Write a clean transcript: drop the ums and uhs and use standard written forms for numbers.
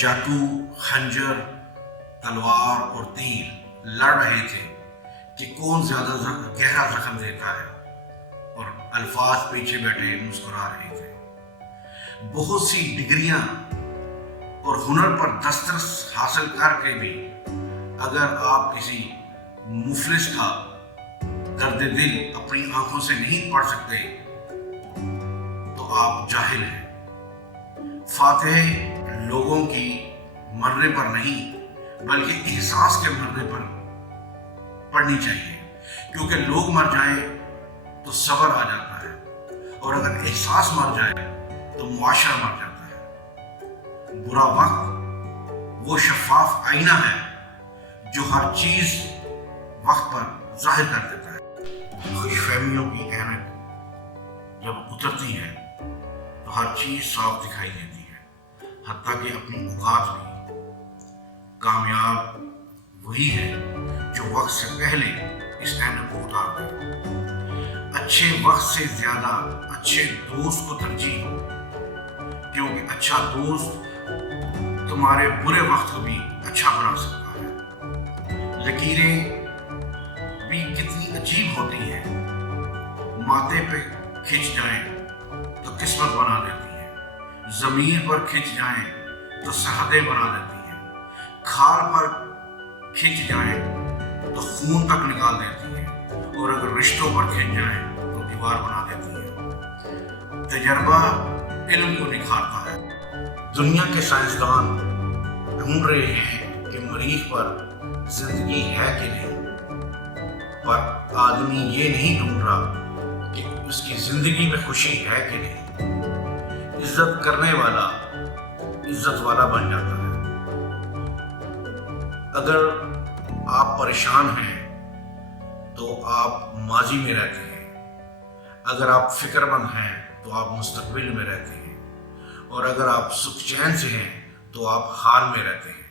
چاقو، خنجر، تلوار اور تیر لڑ رہے تھے کہ کون زیادہ گہرا زخم دیتا ہے، اور الفاظ پیچھے بیٹھے مسکرا رہے تھے۔ بہت سی ڈگریاں اور ہنر پر دسترس حاصل کر کے بھی اگر آپ کسی مفلس کا درد دل اپنی آنکھوں سے نہیں پڑھ سکتے تو آپ جاہل ہیں۔ فاتح لوگوں کی مرنے پر نہیں بلکہ احساس کے مرنے پر پڑھنی چاہیے، کیونکہ لوگ مر جائیں تو صبر آ جاتا ہے، اور اگر احساس مر جائے تو معاشرہ مر جاتا ہے۔ برا وقت وہ شفاف آئینہ ہے جو ہر چیز وقت پر ظاہر کر دیتا ہے۔ خوش فہمیوں کی اینک جب اترتی ہے تو ہر چیز صاف دکھائی دیتی ہے، حتیٰ کہ اپنی اوقات بھی۔ کامیاب وہی ہے جو وقت سے پہلے اس اینک کو اتار دے۔ اچھے وقت سے زیادہ اچھے دوست کو ترجیح دو، کیونکہ اچھا دوست تمہارے برے وقت کو بھی اچھا بنا سکتا ہے۔ لکیریں بھی کتنی عجیب ہوتی ہیں، ماتھے پہ کھنچ جائیں تو قسمت بنا دیتی ہیں، ضمیر پر کھنچ جائیں تو سرحدیں بنا دیتی ہیں، کھال پر کھنچ جائیں تو خون تک نکال دیتی ہیں، اور اگر رشتوں پر کھنچ جائیں تو دیوار بنا دیتی ہیں۔ تجربہ علم کو نکھارتا ہے۔ دنیا کے سائنسدان ڈھونڈ رہے ہیں کہ مریخ پر زندگی ہے کہ نہیں، پر آدمی یہ نہیں ڈھونڈ رہا کہ اس کی زندگی میں خوشی ہے کہ نہیں۔ عزت کرنے والا عزت والا بن جاتا ہے۔ اگر آپ پریشان ہیں تو آپ ماضی میں رہتے ہیں، اگر آپ فکر مند ہیں تو آپ مستقبل میں رہتے ہیں، اور اگر آپ سکھ چین سے ہیں تو آپ حال میں رہتے ہیں۔